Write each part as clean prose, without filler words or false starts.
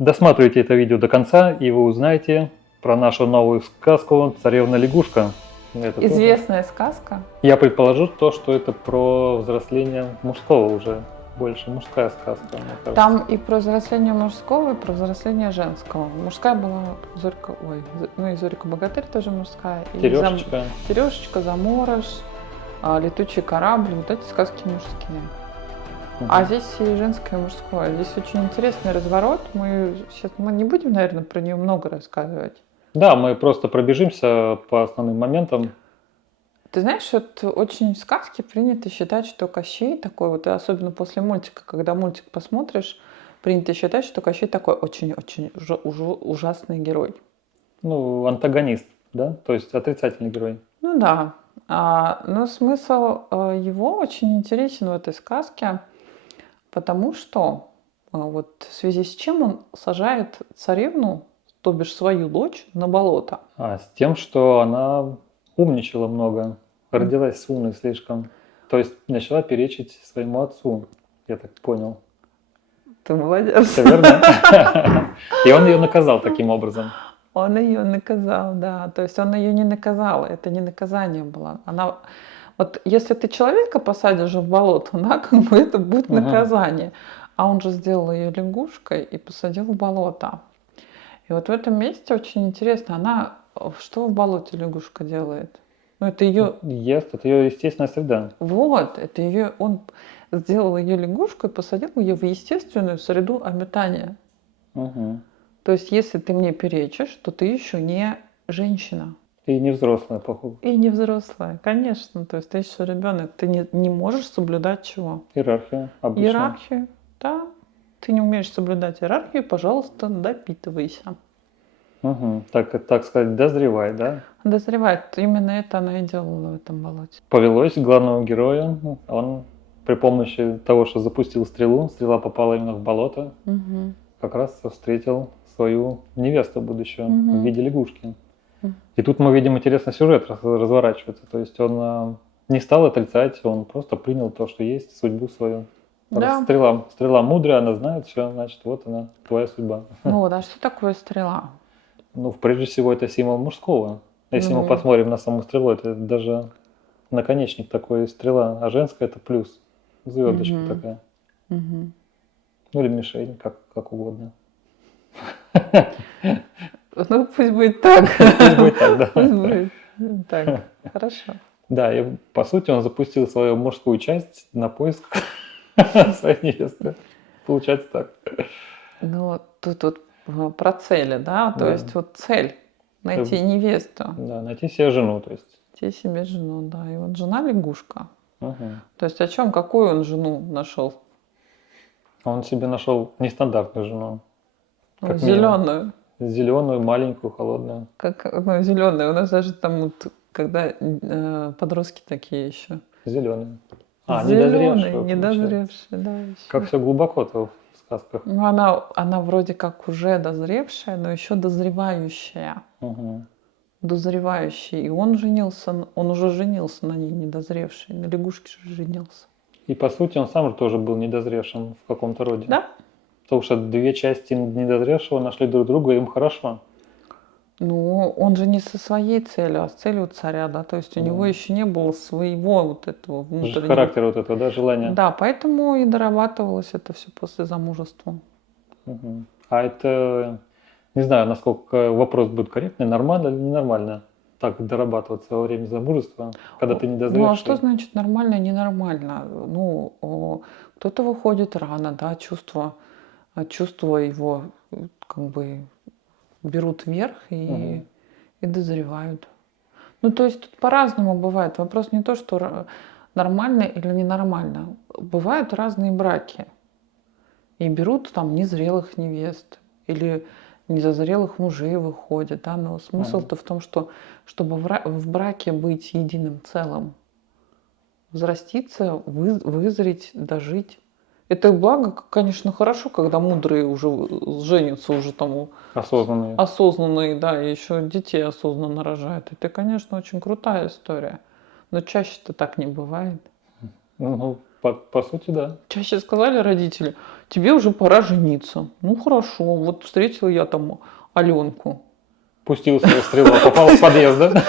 Досматривайте это видео до конца, и вы узнаете про нашу новую сказку «Царевна-лягушка». Это тоже. Известная сказка. Я предположу то, что это про взросление мужского уже. Больше мужская сказка, мне кажется. Там и про взросление мужского, и про взросление женского. Мужская была Зорька, и Зорька Богатырь тоже мужская. И Терешечка. Терешечка, Заморож, Летучий корабль, вот эти сказки мужские. А здесь и женское, и мужское. Здесь очень интересный разворот. Мы не будем, наверное, про нее много рассказывать. Да, мы просто пробежимся по основным моментам. Ты знаешь, вот очень в сказке принято считать, что Кощей такой, вот и особенно после мультика, когда мультик посмотришь, принято считать, что Кощей такой очень-очень ужасный герой. Ну, антагонист, да? То есть отрицательный герой. Ну да. Но смысл его очень интересен в этой сказке, потому что вот в связи с чем он сажает царевну, то бишь свою дочь, на болото. С тем, что она умничала много, родилась умной слишком. То есть начала перечить своему отцу, я так понял. Ты молодец. Все верно. И он ее наказал таким образом. Он ее наказал, да. То есть он ее не наказал, это не наказание было. Вот если ты человека посадишь в болото, да, как бы это будет наказание. А он же сделал ее лягушкой и посадил в болото. И вот в этом месте очень интересно, что в болоте лягушка делает? Ну, это ее... Ест, это ее естественная среда. Вот, это ее... Он сделал ее лягушкой и посадил ее в естественную среду обитания. То есть, если ты мне перечишь, то ты еще не женщина. И не взрослая, походу. И не взрослая, конечно. То есть ты еще ребенок, ты не можешь соблюдать чего? Иерархию обычно. Иерархию, да. Ты не умеешь соблюдать иерархию, пожалуйста, допитывайся. Так сказать, дозревай, да? Дозревает. Именно это она и делала в этом болоте. Повелось главному герою. Он при помощи того, что запустил стрелу, стрела попала именно в болото, как раз встретил свою невесту будущую в виде лягушки. И тут мы видим интересный сюжет разворачивается. То есть он не стал отрицать, он просто принял то, что есть, судьбу свою. Да. Стрела мудрая, она знает все, значит, вот она, твоя судьба. Ну, а что такое стрела? Ну, прежде всего, это символ мужского. Если мы посмотрим на саму стрелу, это даже наконечник такой стрела, а женская это плюс, звездочка такая. Ну или мишень, как угодно. Ну, пусть будет так. Пусть будет так, да. Пусть будет так. Хорошо. Да, и по сути он запустил свою мужскую часть на поиск своей невесты. Получается так. Ну, тут про цели, да? То есть вот цель – найти невесту. Да, найти себе жену, то есть. Найти себе жену, да. И вот жена лягушка. То есть о чем, какую он жену нашел? Он себе нашел нестандартную жену. Зеленую. Зеленую, маленькую, холодную. Зеленая. У нас даже там вот, когда подростки такие еще. Зеленые. Недозревшие, да. Еще. Как все глубоко-то в сказках. Ну, она вроде как уже дозревшая, но еще дозревающая. Дозревающий. И он уже женился на ней недозревшей. На лягушке же женился. И по сути он сам же тоже был недозревшим в каком-то роде. Да. Потому что две части недозревшего нашли друг друга, и им хорошо. Ну, он же не со своей целью, а с целью царя, да. То есть у него еще не было своего вот этого внутреннего... Характера вот этого, да, желания. Да, поэтому и дорабатывалось это все после замужества. А это... Не знаю, насколько вопрос будет корректный, нормально или ненормально так дорабатываться во время замужества, когда ты недозревший. Ну, а что значит нормально и ненормально? Ну, кто-то выходит рано, да, чувства его как бы берут вверх и дозревают. Ну, то есть тут по-разному бывает. Вопрос не то, что нормально или ненормально. Бывают разные браки. И берут там незрелых невест. Или незазрелых мужей выходят. Да? Но смысл-то в том, что чтобы в браке быть единым целым, взраститься, вызреть, дожить. Это благо, конечно, хорошо, когда мудрые уже женятся, уже там осознанные, да, и еще детей осознанно рожают. Это, конечно, очень крутая история. Но чаще-то так не бывает. Ну, По сути, да. Чаще сказали родители, тебе уже пора жениться. Ну хорошо, вот встретила я там Аленку. Пустил свою стрелу, а попал в подъезд, да?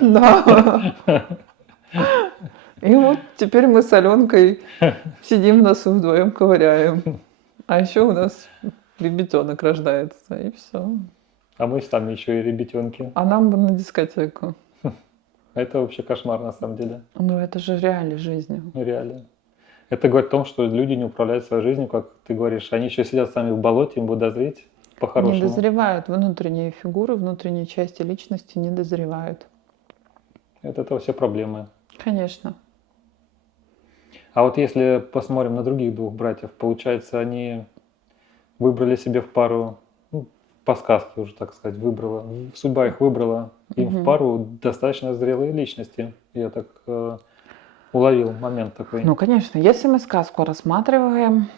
Да. И вот теперь мы с Аленкой сидим в носу вдвоем ковыряем. А еще у нас ребятенок рождается, и все. А мы сами еще и ребятенки. А нам бы на дискотеку. Это вообще кошмар на самом деле. Ну это же реалии жизни. Реально. Это говорит о том, что люди не управляют своей жизнью, как ты говоришь. Они еще сидят сами в болоте, им бы дозреть Не по-хорошему. дозревают внутренние фигуры, внутренние части личности не дозревают. Это все проблемы. Конечно. А вот если посмотрим на других двух братьев, получается, они выбрали себе в пару, ну, по сказке уже, так сказать, выбрала. Судьба их выбрала им в пару достаточно зрелые личности. Я так уловил момент такой. Ну, конечно, если мы сказку рассматриваем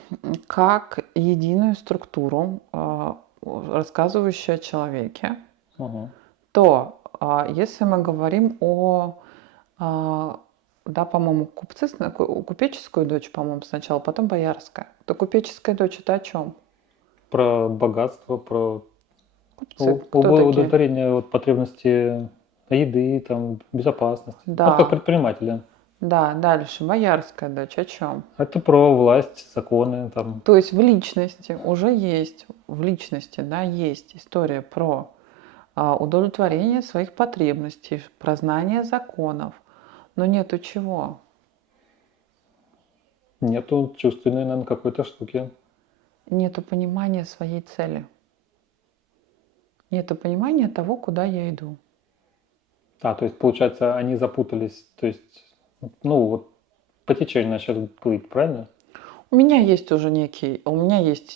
как единую структуру, рассказывающую о человеке, Угу. то если мы говорим о, да, по-моему, купеческую дочь, по-моему, сначала, потом боярская, то купеческая дочь это о чем? Про богатство, про Купцы, кто такие? удовлетворение вот, потребностей еды, там, безопасности. Да. Ну, как предпринимателя. Да, дальше, боярская дочь о чем? Это про власть, законы, там. То есть в личности уже есть, в личности, да, есть история про удовлетворение своих потребностей, про знание законов. Но нету чего? Нету чувственной, наверное, какой-то штуки. Нету понимания своей цели. Нету понимания того, куда я иду. То есть, получается, они запутались, то есть, ну, вот по течению начали плыть, правильно? У меня есть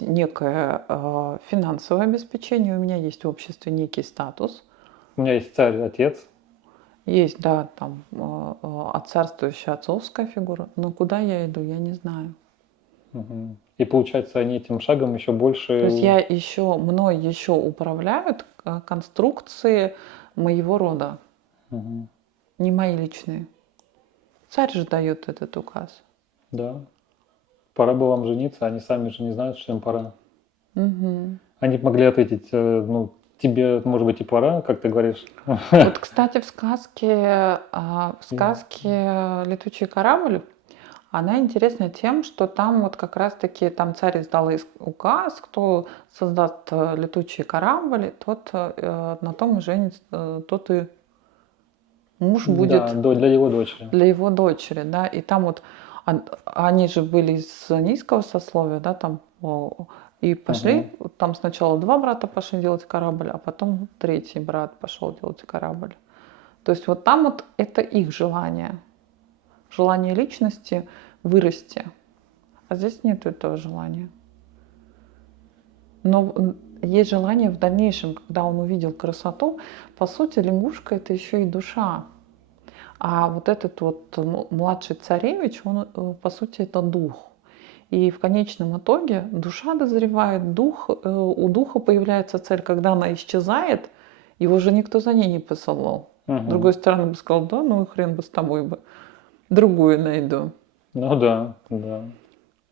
некое финансовое обеспечение, у меня есть в обществе некий статус. У меня есть царь, отец. Есть, да, там царствующая отцовская фигура, но куда я иду, я не знаю. Угу. И получается, они этим шагом еще больше... То есть мной еще управляют конструкции моего рода, Угу. не мои личные. Царь же дает этот указ. Да. Пора бы вам жениться, они сами же не знают, что им пора. Угу. Они могли ответить, ну, тебе, может быть, и пора, как ты говоришь. Вот, кстати, в сказке «Летучий корабль» она интересна тем, что там вот как раз-таки там царь издал указ, кто создаст летучий корабль, тот на том и женится, тот и муж будет Да, для его дочери. для его дочери, да, и там вот они же были из низкого сословия, да, там, и пошли, там сначала 2 брата пошли делать корабль, а потом 3-й брат пошел делать корабль. То есть вот там вот это их желание личности вырасти, а здесь нет этого желания. Но есть желание в дальнейшем, когда он увидел красоту, по сути, лягушка это еще и душа. А вот этот вот младший царевич, он, по сути, это дух. И в конечном итоге душа дозревает, у духа появляется цель, когда она исчезает, его же никто за ней не посылал. С другой стороны бы сказал, да, ну и хрен бы с тобой бы, другую найду. Ну да, да.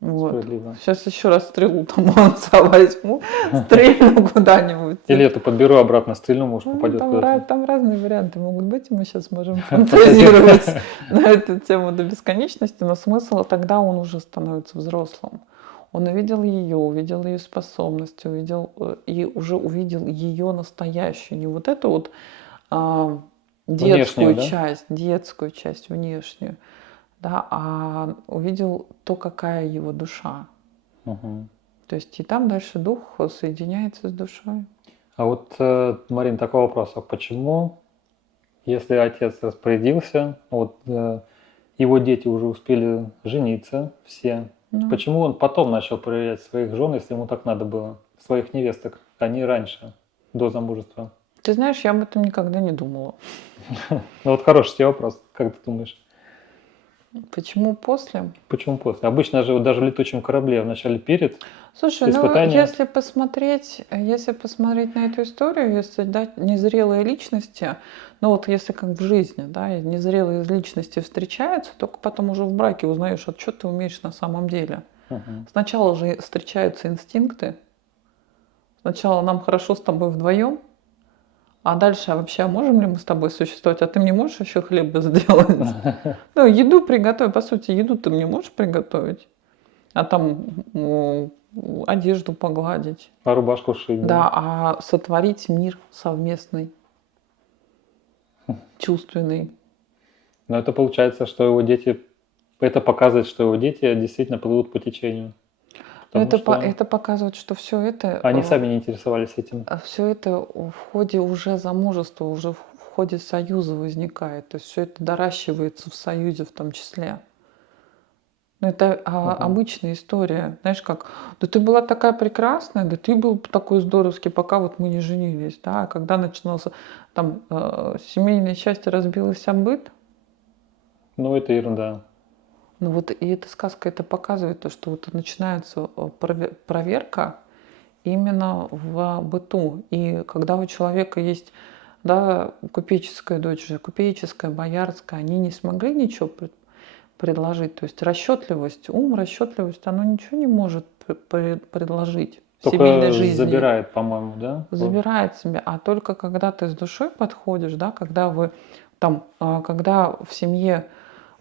Вот. Справедливо. Сейчас еще раз стрелу там возьму, стрельну куда-нибудь. Или эту подберу обратно, стрельну, может, попадет куда-то. Там разные варианты могут быть, и мы сейчас можем фантазировать на эту тему до бесконечности, но смысл тогда он уже становится взрослым. Он увидел ее способности, и уже увидел ее настоящую, не вот эту вот детскую часть внешнюю, да, а увидел то, какая его душа. Угу. То есть и там дальше дух соединяется с душой. А вот, Марин, такой вопрос. А почему, если отец распорядился, вот его дети уже успели жениться все, почему он потом начал проверять своих жен, если ему так надо было, своих невесток, а не раньше, до замужества? Ты знаешь, я об этом никогда не думала. Ну вот хороший тебе вопрос, как ты думаешь? Почему после? Почему после? Обычно же вот даже в летучем корабле вначале перед Слушай, ну испытанием. если посмотреть на эту историю, если дать незрелые личности, ну вот если как в жизни, да, и незрелые личности встречаются, только потом уже в браке узнаешь, а что ты умеешь на самом деле. Мгм. Сначала же встречаются инстинкты, сначала нам хорошо с тобой вдвоем, а дальше, а вообще, а можем ли мы с тобой существовать? А ты мне можешь еще хлеба сделать? Ну, еду приготовить, по сути, еду ты мне можешь приготовить? А там одежду погладить. А рубашку шить, да? Да, а сотворить мир совместный, чувственный. Но это получается, что его дети, это показывает, что его дети действительно плывут по течению. Но Потому что это показывает, что они сами не интересовались этим. все это в ходе уже замужества, уже в ходе союза возникает. То есть все это доращивается в союзе в том числе. Ну, это Мгм. обычная история. Знаешь, как, да ты была такая прекрасная, да ты был такой здоровский, пока вот мы не женились. Да? А когда начинался там семейное счастье, разбилось об быт, Ну, это ерунда. ну вот и эта сказка это показывает, то, что вот начинается проверка именно в быту. И когда у человека есть, да, купеческая дочь, купеческая, боярская, они не смогли ничего предложить. То есть расчетливость, ум, расчетливость, оно ничего не может предложить в семейной Только жизни. забирает, по-моему, да? Забирает себя. А только когда ты с душой подходишь, да, когда вы там, когда в семье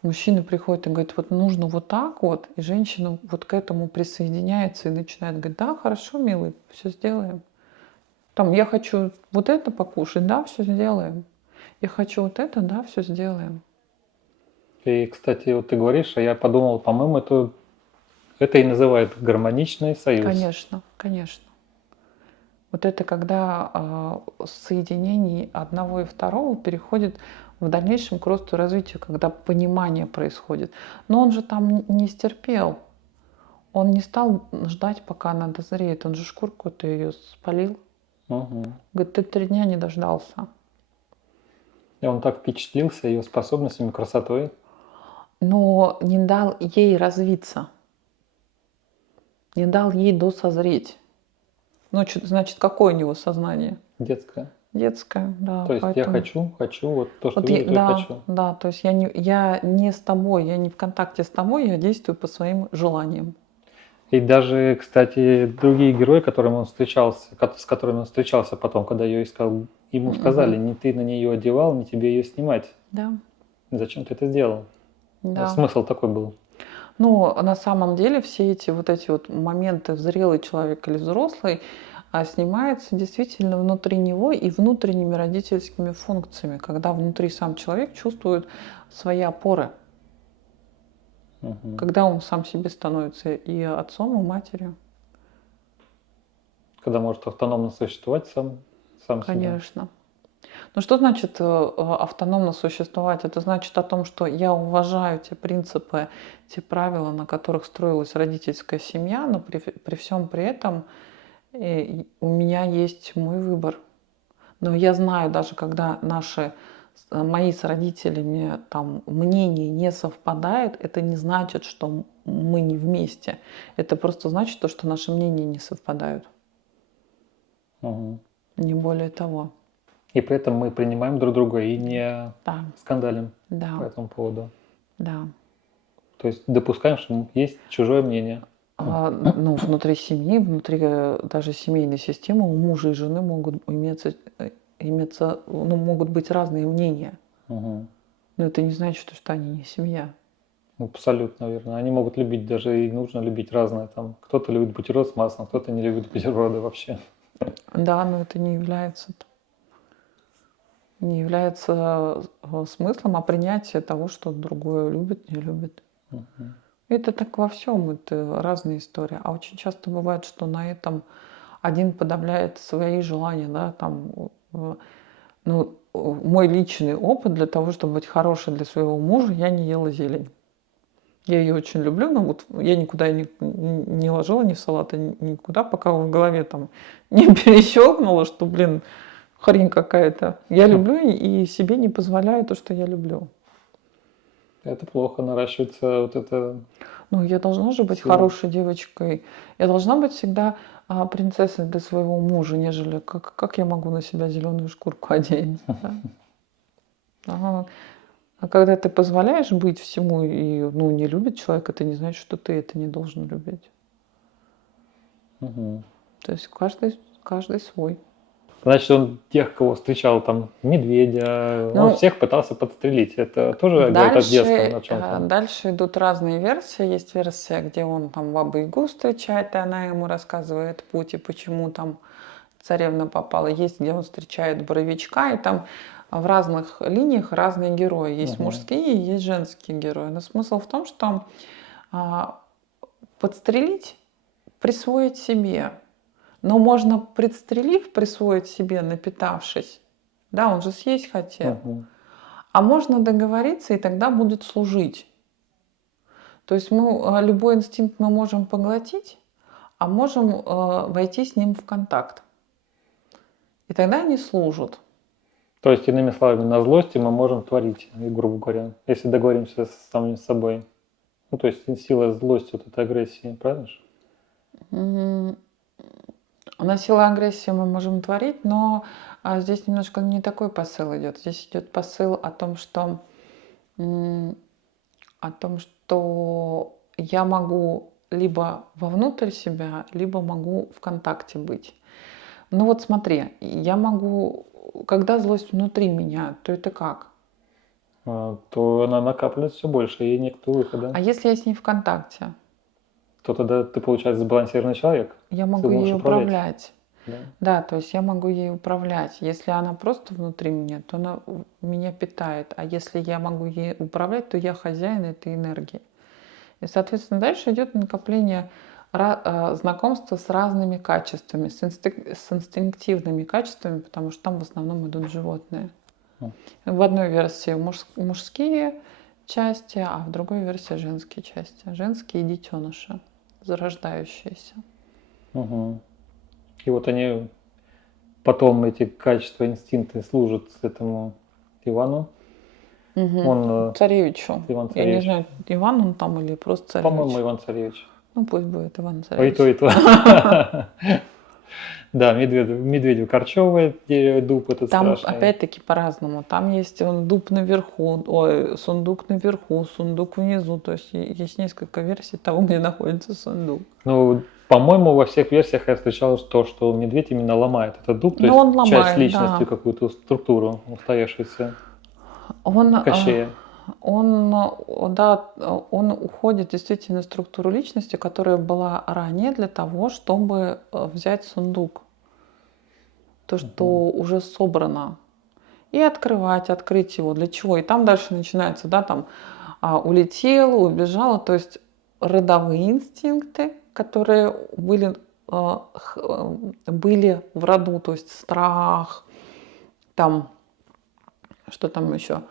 мужчина приходит и говорит, вот нужно вот так вот, и женщина вот к этому присоединяется и начинает говорить, да, хорошо, милый, все сделаем. Там, я хочу вот это покушать, да, все сделаем. Я хочу вот это, да, все сделаем. И, кстати, вот ты говоришь, а я подумал, по-моему, это и называют гармоничный союз. Конечно, конечно. Вот это когда соединение одного и второго переходит в дальнейшем к росту и развитию, когда понимание происходит. Но он же там не стерпел. Он не стал ждать, пока она дозреет. Он же шкурку-то ее спалил. Мгм. Говорит, ты 3 дня не дождался. И он так впечатлился ее способностями, красотой. Но не дал ей развиться. Не дал ей досозреть. Ну, значит, какое у него сознание? Детское. Детское, да. То есть я Поэтому хочу, вот то, что вот вижу, то и да, хочу. да, то есть я не с тобой, я не в контакте с тобой, я действую по своим желаниям. И даже, кстати, другие герои, с которыми он встречался потом, когда ее искал, ему сказали, Мгм. не ты на нее одевал, не тебе ее снимать. Да, Зачем ты это сделал? да. Смысл такой был. Ну, на самом деле все эти вот эти вот моменты, зрелый человек или взрослый, снимается действительно внутри него и внутренними родительскими функциями, когда внутри сам человек чувствует свои опоры, Мгм. когда он сам себе становится и отцом, и матерью. Когда может автономно существовать сам себе. Конечно. Ну что значит автономно существовать? Это значит о том, что я уважаю те принципы, те правила, на которых строилась родительская семья, но при всем при этом у меня есть мой выбор. Но я знаю, даже когда мои с родителями там мнения не совпадают, это не значит, что мы не вместе. Это просто значит то, что наши мнения не совпадают. Мгм. Не более того. И при этом мы принимаем друг друга и не Да, скандалим по да, этому поводу. да. То есть допускаем, что есть чужое мнение. Ну, внутри семьи, внутри даже семейной системы у мужа и жены могут ну, могут быть разные мнения. Мгм. Но это не значит, что они не семья. Абсолютно верно. Они могут любить, даже и нужно любить разное. Там кто-то любит бутерброд с маслом, кто-то не любит бутерброды вообще. Да, но это не является смыслом, а принятие того, что другое любит, не любит. Мгм. Это так во всем, это разные истории. А очень часто бывает, что на этом один подавляет свои желания, да, там, ну, мой личный опыт для того, чтобы быть хорошей для своего мужа, я не ела зелень. Я ее очень люблю, но вот я никуда не ложила ни в салат, никуда, пока в голове там не перещелкнуло, что, блин, хрень какая-то. Я Хм. люблю и себе не позволяю то, что я люблю. Это плохо, наращивается вот это Ну, я должна же быть сила. хорошей девочкой. Я должна быть всегда принцессой для своего мужа, нежели как я могу на себя зеленую шкурку одеть. Да? Ага. А когда ты позволяешь быть всему и ну, не любит человека, это не значит, что ты это не должен любить. Мгм. То есть каждый свой. Значит, он тех, кого встречал, там, медведя, он Ну, всех пытался подстрелить. Это тоже говорит о детстве, о чем-то. дальше идут разные версии. Есть версия, где он там Бабу-Ягу встречает, и она ему рассказывает путь и почему там царевна попала. Есть, где он встречает Боровичка, и там в разных линиях разные герои. Есть Мгм. мужские, есть женские герои. Но смысл в том, что а, подстрелить, присвоить себе. Но можно, предстрелив, присвоить себе, напитавшись. Да, он же съесть хотел. Мгм. А можно договориться, и тогда будет служить. То есть мы любой инстинкт мы можем поглотить, а можем войти с ним в контакт. И тогда они служат. То есть, иными словами, на злости мы можем творить, грубо говоря, если договоримся с самим собой. Ну, то есть сила злости, вот этой агрессии, правильно же? М, На силу агрессии мы можем творить, но здесь немножко не такой посыл идет. Здесь идет посыл м, о том, что я могу либо вовнутрь себя, либо могу в контакте быть. Ну вот смотри, я могу, когда злость внутри меня, то это как? То она накапливается все больше, и нет выхода. А если я с ней в контакте? То тогда ты, получается, сбалансированный человек. Я Ты могу можешь ей управлять. управлять. Да. Да, то есть я могу ей управлять. Если она просто внутри меня, то она меня питает. А если я могу ей управлять, то я хозяин этой энергии. И, соответственно, дальше идет накопление знакомства с разными качествами, с инстинктивными качествами, потому что там в основном идут животные. М. В одной версии мужские части, а в другой версии женские части. Женские детеныши, зарождающиеся. Мгм. И вот они потом, эти качества, инстинкты служат этому Ивану. Угу. Он, Царевичу. Я не Иван-царевич. знаю, Иван он там или просто По-моему, царевич. Иван-царевич. Ну, пусть будет Иван И то, Царевич. и то. Да, медведю корчевый дуб этот Там страшный. опять-таки по-разному. Там есть он дуб наверху, ой, сундук наверху, сундук внизу. То есть есть несколько версий того, где находится сундук. Ну, по-моему, во всех версиях я встречал то, что медведь именно ломает этот дуб, то Но есть он часть ломает, личности, да. какую-то структуру устоявшуюся Он, Кощея. да, он уходит действительно в структуру личности, которая была ранее для того, чтобы взять сундук. То, что Мгм. уже собрано. И открыть его. Для чего? И там дальше начинается, да, там улетела, убежала. То есть родовые инстинкты, которые были в роду, то есть страх, там, что там еще?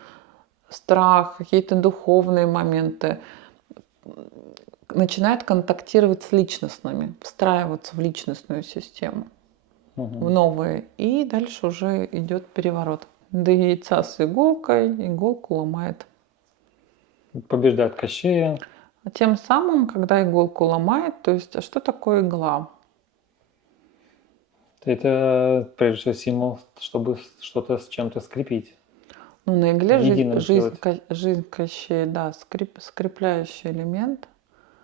Страх, какие-то духовные моменты, начинает контактировать с личностными, встраиваться в личностную систему, в Мгм. новые. И дальше уже идет переворот. До яйца с иголкой, иголку ломает. Побеждает Кощея. А тем самым, когда иголку ломает, то есть, а что такое игла? Это, прежде всего, символ, чтобы что-то с чем-то скрепить, Ну, на игле единым сделать. жизнь Кощея, да, скрепляющий элемент.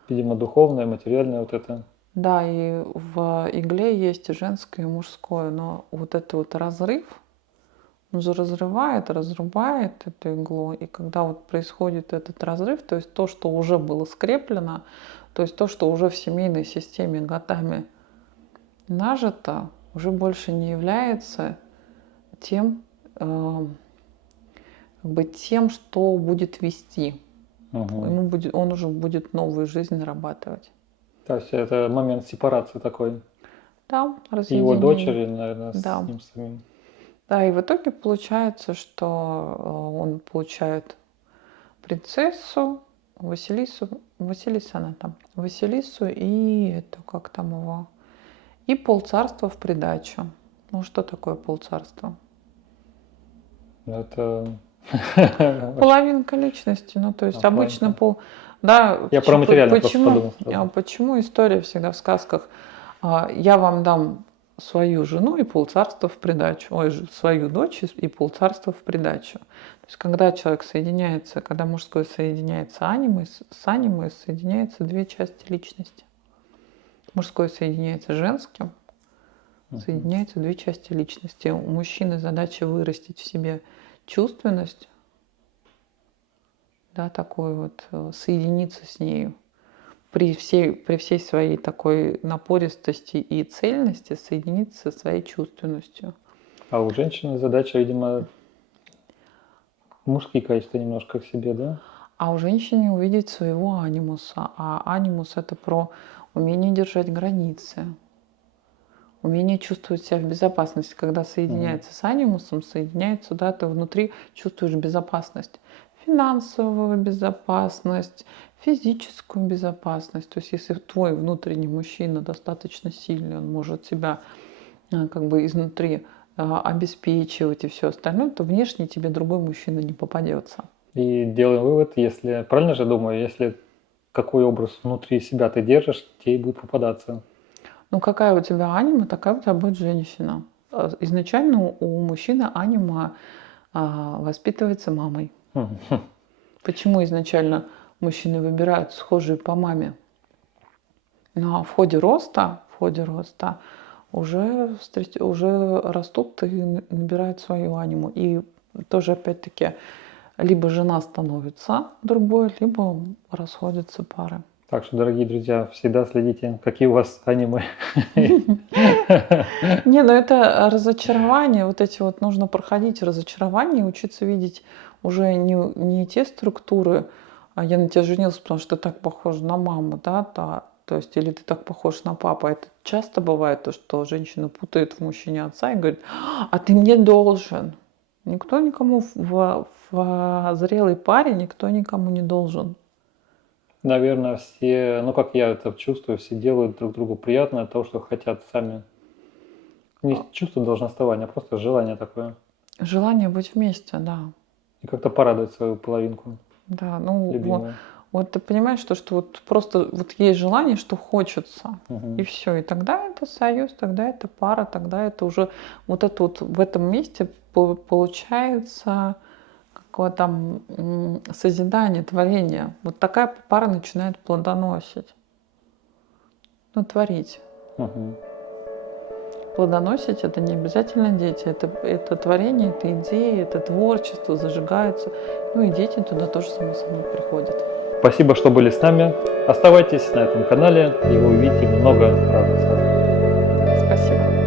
Видимо, духовное, материальное вот это. Да, и в игле есть и женское, и мужское, но вот этот вот разрыв, он же разрубает эту иглу, и когда вот происходит этот разрыв, то есть то, что уже было скреплено, то есть то, что уже в семейной системе годами нажито, уже больше не является тем, как бы тем, что будет вести. Мгм. Он уже будет новую жизнь нарабатывать. То есть это момент сепарации такой. Да, И его разъединение. дочери, наверное, с Да. ним самим. Да, и в итоге получается, что он получает принцессу, Василиса она там, Василису и это, как там его, и полцарства в придачу. Ну, что такое полцарства? Это Половинка личности, ну то есть обычно да. Я про материально просто подумал сразу. Почему история всегда в сказках? Я вам дам свою жену и полцарства в придачу, свою дочь и полцарства в придачу. То есть когда человек соединяется, когда мужское соединяется с анимой, соединяются две части личности. Мужское соединяется с женским, соединяются две части личности. У мужчины задача вырастить в себе чувственность, да, такой вот, соединиться с нею. При всей своей такой напористости и цельности соединиться со своей чувственностью. А у женщины задача, видимо, мужские качества немножко к себе, да? А у женщины увидеть своего анимуса. А анимус — это про умение держать границы, умение чувствовать себя в безопасности. Когда соединяется с анимусом, соединяется, да, ты внутри чувствуешь безопасность. Финансовую безопасность, физическую безопасность. То есть если твой внутренний мужчина достаточно сильный, он может себя как бы изнутри обеспечивать и все остальное, то внешне тебе другой мужчина не попадется. И делаем вывод, если, правильно же думаю, если какой образ внутри себя ты держишь, тебе и будет попадаться. Ну какая у тебя анима, такая у тебя будет женщина. Изначально у мужчины анима воспитывается мамой. Почему изначально мужчины выбирают схожие по маме? Ну а в ходе роста уже растут и набирают свою аниму. И тоже опять-таки либо жена становится другой, либо расходятся пары. Так что, дорогие друзья, всегда следите, какие у вас аниме. Не, ну это разочарование, вот эти вот нужно проходить разочарование, учиться видеть уже не те структуры, я на тебя женился, потому что ты так похож на маму, да, то есть или ты так похож на папу. Это часто бывает, то, что женщина путает в мужчине отца и говорит: а ты мне должен. Никто никому в зрелой паре никто никому не должен. Наверное, все, ну как я это чувствую, все делают друг другу приятно от того, что хотят сами. Не чувство долженствования, а просто желание такое. Желание быть вместе, да. И как-то порадовать свою половинку. Да, ну любимую. вот ты понимаешь, что вот просто вот есть желание, что хочется, Угу. и все. И тогда это союз, тогда это пара, тогда это уже вот это вот в этом месте получается какое-то созидание, творение. Вот такая пара начинает плодоносить. Ну, творить. Угу. Плодоносить — это не обязательно дети, это творение, это идеи, это творчество, зажигаются. Ну и дети туда тоже само собой приходят. Спасибо, что были с нами. Оставайтесь на этом канале, и вы увидите много разных сказок. Спасибо.